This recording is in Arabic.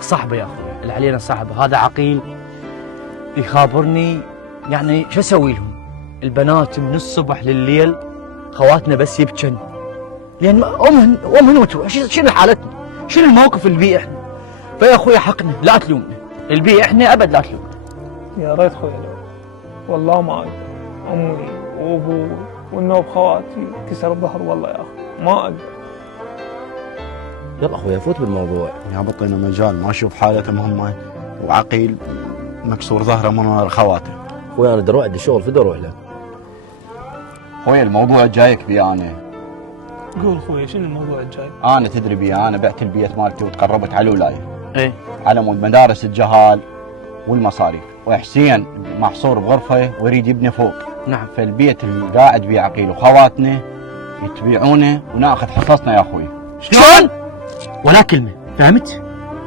صاحبه يا اخوي، اللي علينا صاحبه، هذا عقيل يخابرني. يعني شو اسوي لهم؟ البنات من الصبح لليل خواتنا بس يبكن، لان امهن شنو حالتنا؟ شنو الموقف اللي بيه احنا؟ فيا اخوي حقنا، لا تلومنا، اللي بيه احنا ابد لا تلومنا. يا ريت خويا لو والله ما اقدر، امي وابوي والنوب خواتي كسر الظهر والله يا اخي ما اقدر. يلا اخويا فوت بالموضوع. يا بطينا مجال ما اشوف حالتهم هم، وعقيل مكسور ظهره من ورا خواته. اخويا انا دروح عندي شغل، فدي اروح له. خويا الموضوع جايك بي انا. قول خويا شنو الموضوع الجاي؟ انا تدري بي، انا بعت البيت مالتي وتقربت على الولايه. ايه على مود مدارس الجهال والمصاريف، وحسين محصور بغرفه ويريد يبني فوق. نعم. فالبيت اللي قاعد بيه عقيل وخواتنا يتبيعونه وناخذ حصصنا يا اخوي. شلون؟ ولا كلمه، فهمت؟